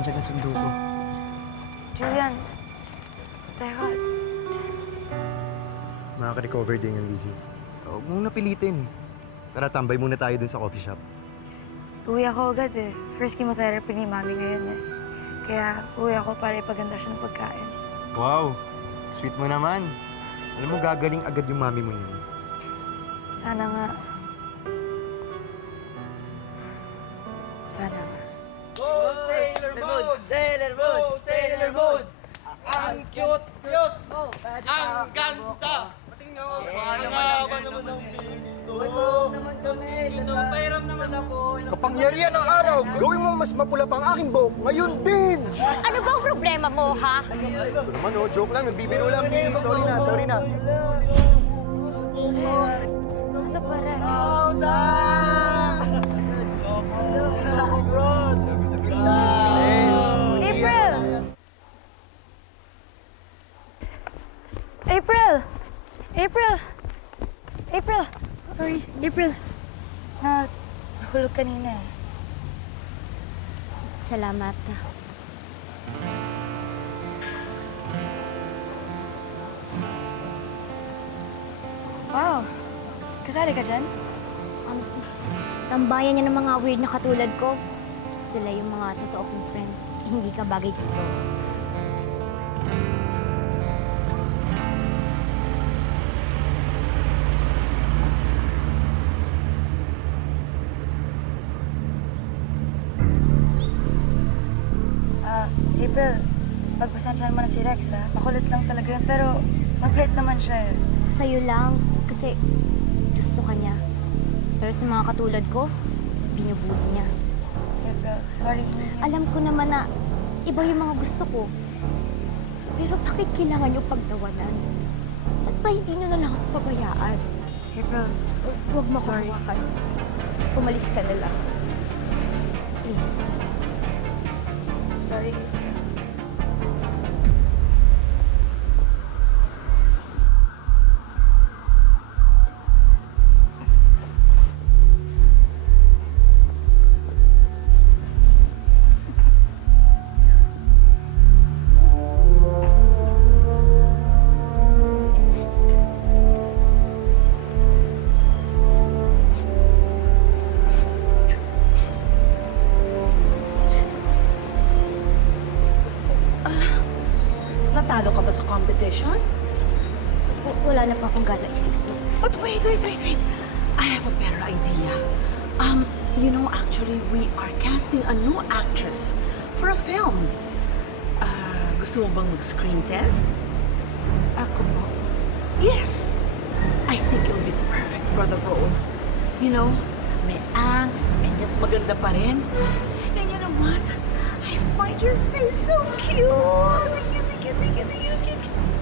Nandiyan na sundo ko. Julian, teka. Makaka-recover din yung Lizzie. Huwag mong napilitin. Tara, tambay muna tayo dun sa coffee shop. Uwi ako agad eh. First chemotherapy ni Mami ngayon eh. Kaya uwi ako para ipaganda siya ng pagkain. Wow! Sweet mo naman. Alam mo, gagaling agad yung mami mo yun. Sana nga. Sana nga. Oh, Sailor Moon! Sailor Moon! Sailor Moon! Ang cute-cute mo! Ang ganda! Patingnan mo! Ang naman ng bito! naman kami! Pairam naman ako! Kapangyarihan ng araw, gawin mo mas mapula pa ang aking buhok. Ngayon din! Ano bang problema mo, ha? Ito naman, oh. Joke lang. Nagbibiro lang. Sorry na, sorry na. Ano pa, Rex? April! April! April! April! Sorry, April. Nahulog kanina eh. Salamat. Wow! Kasali ka dyan? Tambayan niya ng mga weird na katulad ko. Sila yung mga totoo kong friends. Hindi ka bagay dito. April, pagpasensyahan mo na si Rex, ha? Makulit lang talaga yun, pero mabait naman siya eh. Sa'yo lang, kasi gusto ka niya. Pero sa mga katulad ko, binubuli niya. April, sorry. Alam ko naman na iba yung mga gusto ko. Pero bakit kailangan yung pagtawanan? At ba hindi nyo na lang ako pabayaan? April, Huwag mo Sorry. hawakan. Umalis ka na lang. Please. sorry. Natalo ka ba sa competition? Wala na pa akong gana isismo. But wait. I have a better idea. Actually, we are casting a new actress for a film. Gusto mo bang mag-screen test? Ako mo? Yes! I think you'll be perfect for the role. May angst, and yet maganda pa rin. And you know what? I find your face so cute! Thank you.